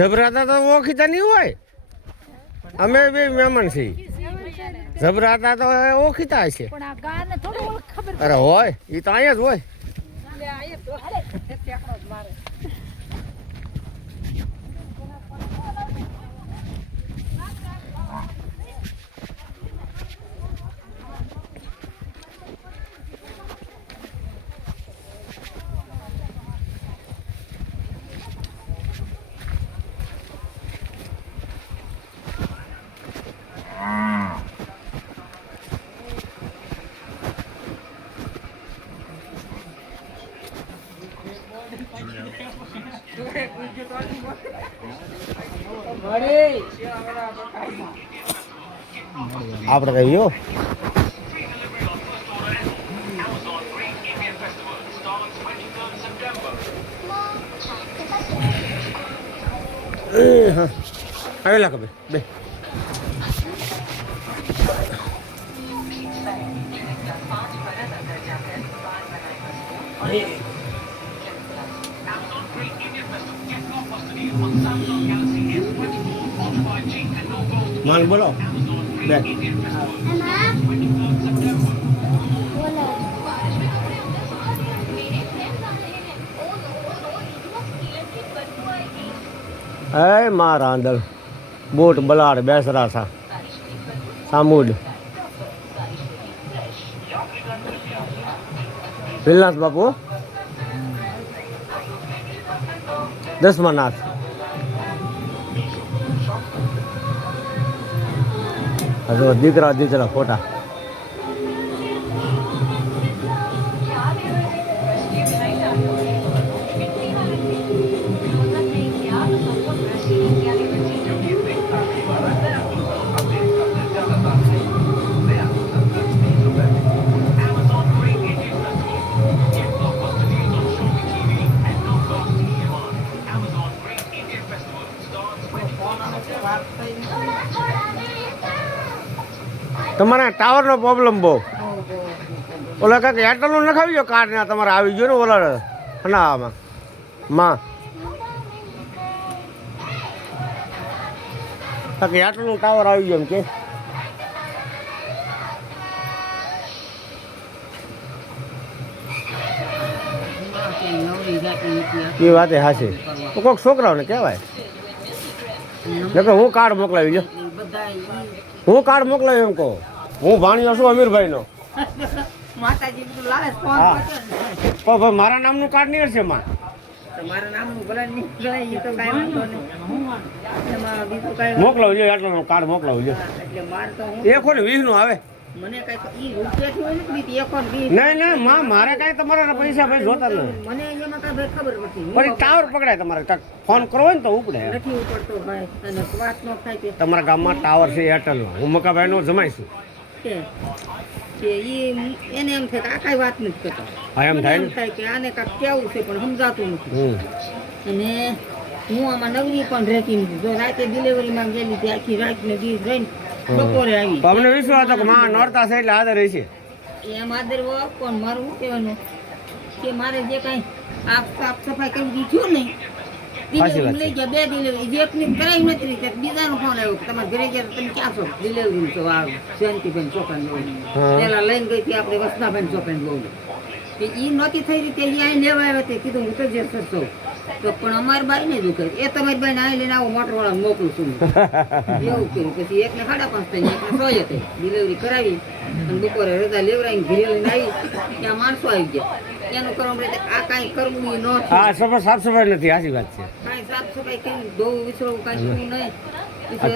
જબરાતા તો ઓળખીતા નહીં હોય. અમે બે મહેમાન છીએ. જબરાતા તો ઓળખીતા હશે. અરે હોય એ તો અહીંયા જ હોય. આપણે કહ્યું આવેલા ખબર બે માલ બોલો બે એ મારા અંદર બોટ બલાડ બેસરા થા સામુડ વિલાસ બાપુ દસમાનાથ દીકરા દીકરા ખોટા તમારા ટાવરનો પ્રોબ્લેમ બહુ ઓલા કાંઈક એરટેલનું નખાવી ગયો કાર્ડ ને તમારે આવી ગયો ને ઓલા ના આમાં માં કાંઈક એરટેલનું ટાવર આવી ગયો એમ કે એ વાત એ હાશે તો કોઈક છોકરાઓને કહેવાય નકર હું કાર્ડ મોકલાવી લો હું કાર્ડ મોકલાવી એમ કહું હું ભાણિયો છું અમીરભાઈનો મારા નામનું કાર્ડ નહીં હશે માં મોકલાવજો એટલાનું કાર્ડ મોકલાવજો એકો ને 20 નું આવે નહીં નહીં માં મારે કઈ તમારા પૈસા ભાઈ જોતા નથી પછી ટાવર પકડાય તમારે ફોન કરવો ને તો ઉપડે તમારા ગામમાં ટાવર છે એરટેલ હું મકાભાઈ નો જમાઈ છું એને એમ થાય કે આ કઈ વાત નથી કરતા એમ થાય કે આને કાંઈક કેવું છે પણ સમજાતું નથી અને હું આમાં નવરી પણ રહેતી નથી જો રાતે ડિલિવરીમાં ગયેલી હતી આખી રાત ને દિવસ રહીને બપોરે આવી અમને વિશ્વાસ હતો કે માં નોરતા છે એટલે આદર રહેશે એમ આદર હોય પણ મારું શું કહેવાનું કે મારે જે કાંઈ સાફ સફાઈ કરી દીધું નહીં ડિલિવરી લઈ ગયા 2 ડિલિવરી એકની કરાવી નથી રીતે બીજાનો ફોન આવ્યો તમારે ઘરે ગયા તમે ક્યાં છો ડિલિવરી છો આ શાંતિબેન ચોકન પેલા લઈને ગઈ હતી આપણે વસનાબેન ચોકન બહુ એ નહોતી થઈ રીતે અહીંયા લેવા આવ્યા તે કીધું હું તો જે સસ્તો તો પણ અમારી બાઈ ને દુખે એ તમારી બાઈને અહીં લઈને આવું મોટરવાળા મોકલું છું એવું કર્યું પછી એકને 5:30 થઈ એકને 6 થઈ ડિલિવરી કરાવી અને બપોરે રજા લેવડાવીને ઘરે લઈને આવી ત્યાં માણસો આવી ગયા એનું કરવાનું આ કાંઈ કરવું ન હા સાફ સફાઈ નથી સાચી વાત છે કાંઈ સાફ સફાઈ કેમ ધોવું વિસરવું કાંઈ કરવું નહીં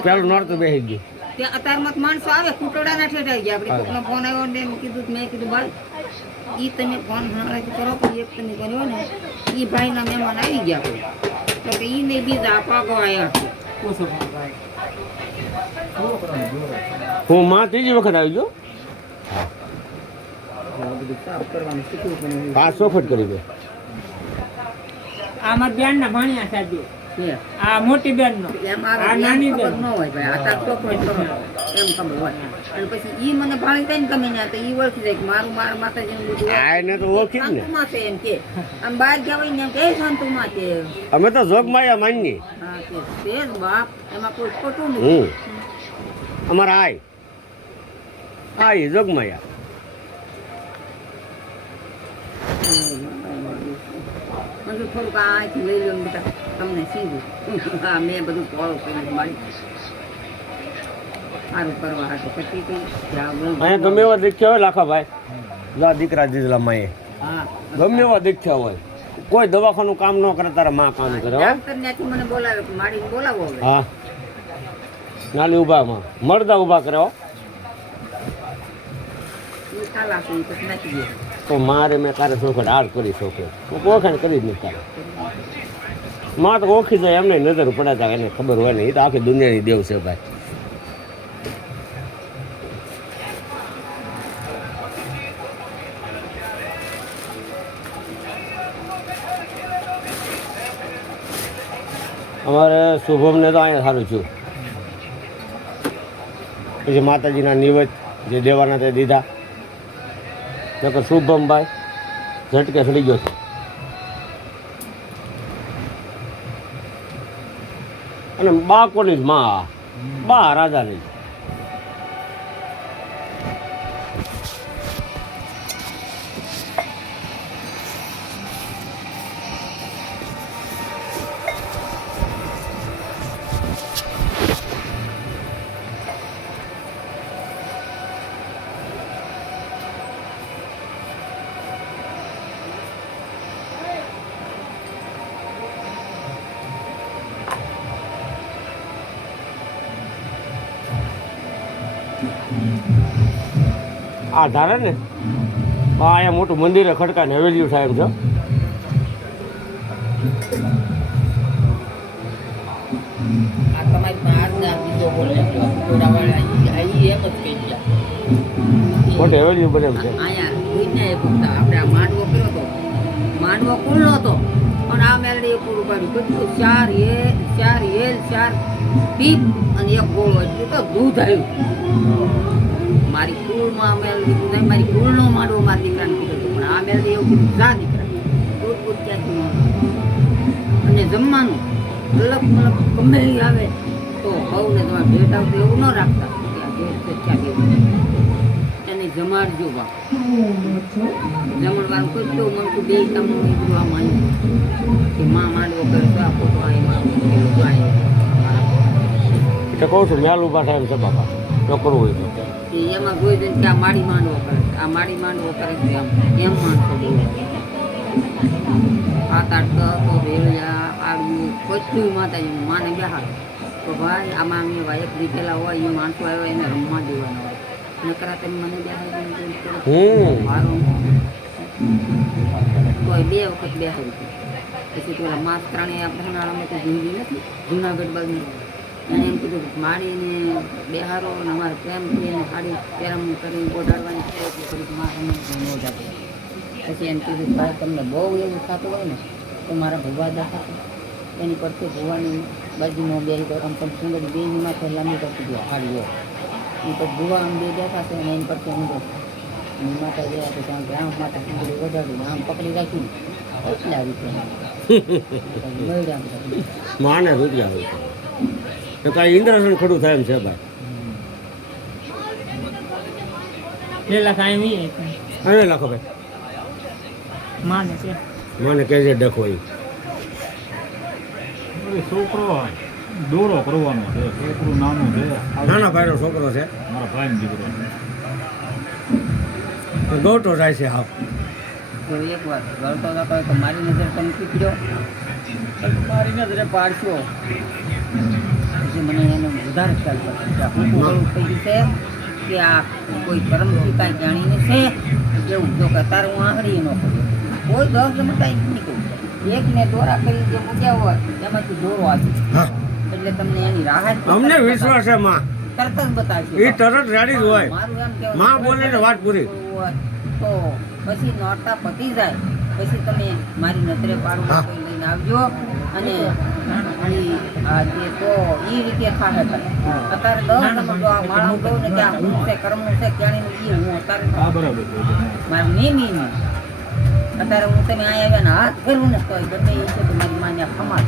પેલું નોરતું બેસી ગયું ત્યાં અત્યારમાં માણસો આવે કુટોડાના ઠેઠ આવી ગયા આપણે કોકનો ફોન આવ્યો ને મેં કીધું ભાઈ એ તમે ફોન કરો પણ એક તમે કર્યો ને એ ભાઈના મહેમાન આવી ગયા કોઈ તો કે એ નહીં બીજા પાકો આવ્યા હું માં ત્રીજી વખત આવી ગયો આ ચોખટ કરી દે આ મારી બેન ના ભાણિયા સાહેબ આ મોટી બેન નો આ નાની બેન ન હોય ભાઈ આ તાર ચોખટ એમ ખબર હોય અને પછી ઈ મને ભાળી થાય ને ગમે ના તો ઈ ઓળખી જાય કે મારું મારા માતાજીનું બધું આ એને તો ઓળખી જ ને. શાંતુમાં છે એમ કે આમ બહાર ગયા હોય ને એમ કે એ શાંતુમાં છે. અમે તો જોગમાયા માનીએ. હા તે છે જ બાપ એમાં કોઈ ખોટું નથી. અમારા આય જોગમાયા. મને થોડુંક આથી લઈ લો ને બેટા તમને સીધું હા મેં બધું ફોલો કર્યું મારી સારું કરવા હાટું પછી અહીંયા ગમે એવા દેખ્યા હોય લાખાભાઈ જા દીકરા દીધેલા માએ હા ગમે એવા દેખ્યા હોય કોઈ દવાખાનું કામ ન કરે તારા માં કામ કરે હો. ડાક્ટર ત્યાંથી મને બોલાવે માડીને બોલાવો હવે હા નાની ઉભામાં મળદા ઉભા કરે હો. ઈ ખાલા છે ઈ પછી નાખી દે તો મારે મેં તારે શોખડ હાર કરી શોખે હું ઓળખાણ કરી જ નથી તારે માં તો ઓળખી જાય એમને નજર પડે જાય એને ખબર હોય ને એ તો આખી દુનિયાની દેવ છે ભાઈ. અમારે શુભમને તો અહીંયા સારું છું પછી માતાજીના નિવેદ જે દેવાના તે દીધા નકર શુભમભાઈ ઝટકે સડી ગયો છે અને બા કોની જ માં બા રાજાની આ ધારે ને અહીંયા મોટું મંદિર ખડકા ને હવેલીયું થાય એમ છે. આ તમારી આજના બીજો બોલે થોડાવાળા ઈ એમ જ કહી ગયા મોટું હવેલીયું બને એમ છે. અહીંયા કોઈને એ પૂછતા આપણે આ માંડવો કર્યો હતો માંડવો ખુલ્લો હતો પણ આ મેલડી પૂરું પાડ્યું કેટલું ચાર હેલ 4 પીપ અને એક ગોળો એટલું તો દૂધ આવ્યું મારી કુળમાં મેલડી કીધું મારી કુળનો માંડવો મારા દીકરાને કીધું હતું પણ આ મેલડી એવું કીધું જા દીકરા દૂધ ક્યાંથી મળે અને જમવાનું અલગ મલગ ગમે એ આવે તો બહુને તમારે ભેટ આવતું એવું ન રાખતા કે આ ભેટ છે ક્યાં ભેટ એને જમાડજો બાપ જમણવાનું કેટલું મનકું બે તમને બધું આ માન્યું કે માં માંડવો કરે તો આ ફોટો આ મારું જાય એટલે કહું છું મેલ ઉભા થાય એમ છે બાપા ન કરવું હોય તો એમાં જોઈ દે કે આ માડી માંડવો કરે છે આ માડી માંડવો કરે છે એમ માણસો બોલે 7-8 તો ભેળિયા આવ્યું બધું માતાજી માને બેહાડ તો ભાઈ આમાં અમે વાયક દીધેલા હોય એ માણસો આવ્યા એને રમવા દેવાના હોય નકરા તમે મને બેહાડી મારો કોઈ 2 વખત બેહાડી પછી પેલા માસ્તરાણી આપણે અમે તો જિંદગી નથી જુનાગઢ બાજુ એને એમ કીધું કે માડીને બેહારો અને અમારે પ્રેમથી એને સાડી પેરમણી કરીને ઓઢાડવાની છે એટલે થોડીક માં અમે ઓઢાડી પછી એમ કીધું કે ભાઈ તમને બહુ એવું થતું હોય ને તો મારા ભૂવા દાખા એની પરથી ભૂવાની બાજુમાં બે આમ પણ સુંદરી બેની માથે લાંબી કરતી ગયા સાડીઓ એ પછી ભૂવા આમ બે દેખાશે અને એની પરથી અમુક એની માતા ગયા તો કારણ કે આમ માથે સુંદરી ઓઢાડીને આમ પકડી રાખીને એટલા રીતે માને રૂપિયા હોય તો કાંઈ ઇન્દ્રાસન ખડું થાય એમ છે ભાઈ. હવે લાખો ભાઈ માને કહેજે ડખો એ છોકરો દોરો કરવાનો છે છોકરું નાનું છે નાના ભાઈનો છોકરો છે મારા ભાઈનો દીકરો ગોટો જાય છે હા એક વાર ગળતો જતો હોય તો મારી નજર તમે પીપડ્યો મારી નજરે પાડશો પછી મને એને વધારે ખ્યાલ પડશે કે આ ખોટું થઈ ગયું છે કે આ કોઈ કર્મથી કાંઈ જાણીને છે એવું જો કે તારે હું આંગળી ન કરું કોઈ 10 મટાઈ નહીં કહું એકને દોરા કરી જે મૂક્યા હોય એમાંથી દોરો આવી હા એટલે તમને એની રાહત અમને વિશ્વાસ છે માં તરત જ બતાવશે એ તરત રેડી જ હોય મારું એમ કહેવાનું માં બોલે ને વાત પૂરી હોય તો પછી નોરતા પતી જાય પછી તમે મારી નજરે પાડું કોઈ લઈને આવજો અને આ જે તો એ રીતે થાય અત્યારે 10 નંબર તો આ માળા કહું ને ત્યાં હું છે કર્મનું છે ક્યાંની એ હું અત્યારે હા બરાબર છે. મારું નિયમી અત્યારે હું તમે અહીંયા આવ્યા ને હાથ કરવું ને તો ગમે એ છે તો મારી માન્યા ખમાડ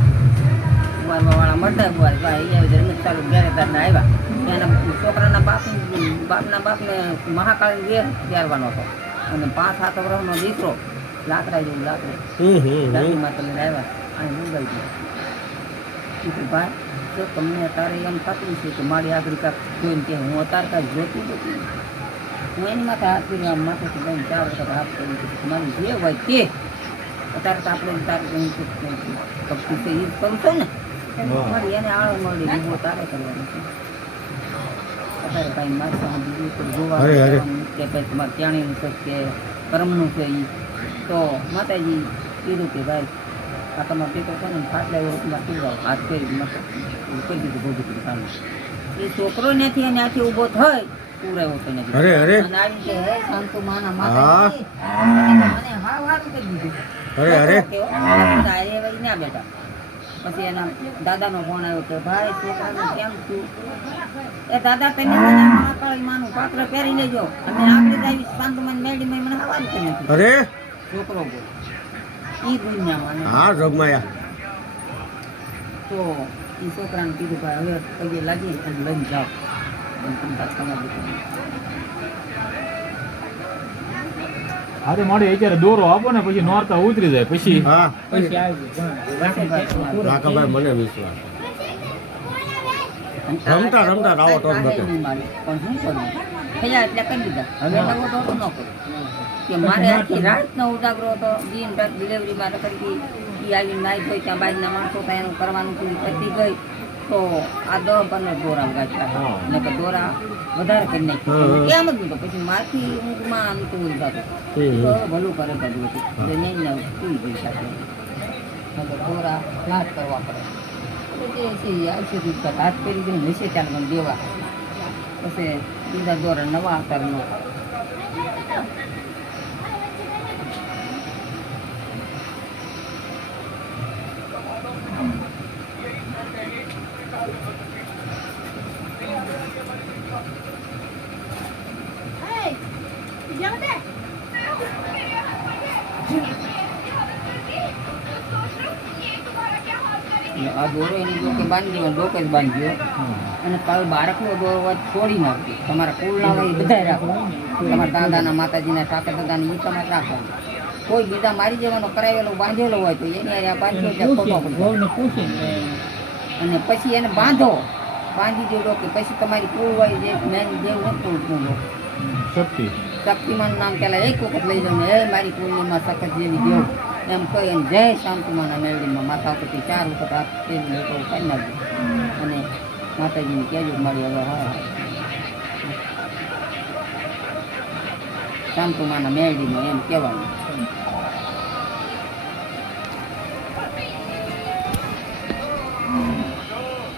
વાળા મળતા ભાઈ અહીંયા ધર્મ ચાલુ ગેરેદારના આવ્યા એના છોકરાના બાપને મહાકાળી વેર ત્યારવાનો હતો અને 5-7 વર્ષનો દીકરો લાકડા જેવું લાકડું દાદીમાં તમે આવ્યા અને મુંબઈ ગયા ભાઈ જો તમને અત્યારે એમ થતું છે કે મારી આગળ કાંક જોઈને કે હું અત્યારે કાંઈ જોતી નથી હું એની માથે હાથ કરી માથેથી લઈને 4 વખત હાથ કરી તમારી જે હોય તે અત્યારે તો આપણે તારે ભક્તિ છે એ જ કરું છું ને મારી એને આળો મળી ઊભો તારે કરવાનું છે અત્યારે કાંઈ મારી પાસે બીજું તો જોવા કે ભાઈ તમારે ત્યાંનું છે કે કર્મનું છે એ તો માતાજી કીધું કે ભાઈ આ તમારો દીકરો છે ને ફાટલા એવો રૂપમાં પીવડાવો હાથ કરી કરી દીધું ભોગી કામ એ છોકરો નથી અને આથી ઊભો થઈ પૂરાયો તો નથી અને આવી કે હે શાંતુ માના માતા મને હાવ હારું કરી દીધું અરે વળી ના બેટા પછી એના દાદાનો ફોન આવ્યો કે ભાઈ છોકરાને કેમ થયું એ દાદા તમે મહાકાળી માનું પાત્ર પહેરી લેજો અને આપણે આવી શાંતુમાન મેડીમાં મને હવાલ કરી નથી અરે છોકરો બોલ ઈ દુનિયામાં હા જોગમાયા તો એ છોકરાને કીધું ભાઈ હવે પગે લાગી અને લઈને જાઓ અરે મારી અત્યારે દોરો આપો ને પછી નોરતા ઉતરી જાય પછી હા કાકાભાઈ મને વિશ્વાસ રમતા રમતા રાવો તો જ બકે પણ શું કરું થયા એટલે કરી દીધા હવે નવો તો ન કરું કે મારે આખી રાતનો ઉજાગરો હતો દિન રાત ડિલિવરી મારે કરી એ આવીને નાઈ ધોઈ ત્યાં બાજુના માણસો ત્યાં એનું કરવાનું પૂરી કરતી ગઈ તો આ 10-15 દોરા ગાચ્યા ને કે દોરા વધારે કરી નાખ્યું કેમ જ નહીં તો પછી મારથી ઊંઘમાં આમતું થતું તો ભલું કરે બધું હતું નહીં ને પૂરી ગઈ સાથે દોરા લાટ કરવા પડે જે છે આવશે દૂધ હાથ કરી દઈને હશે ચાલ મને દેવા પછી બીજા દોરા નવા આકારનો આ દોરો એની ડોકે બાંધી ડોકે જ બાંધ્યો અને કાલ બાળકનો દોરો છોડી નાખ્યો તમારા કુળના હોય એ બધાય રાખો તમારા દાદાના માતાજીના ઠાકર દાદાને એ તમારે રાખવાનું કોઈ બીજા મારી જવાનો કરાવેલો બાંધેલો હોય તો એની આ 500 ફોટો અને પછી એને બાંધો બાંધી દો ડોકે પછી તમારી કુળ હોય જે મેન જેવું કુળ શક્તિમાન નામ પેલા એક વખત લઈ જાઉં હે મારી કુળનીમાં સખત જેવી દેવ એમ કહી અને જય શાંતિમાના મેળવીમાં માથા ઉપરથી 4 વખત હાથ ફેરવી લેતો કરી નાખજો અને માતાજીને કહેજો મારી હવે હા શાંતિમાના મેળવીમાં એમ કહેવાનું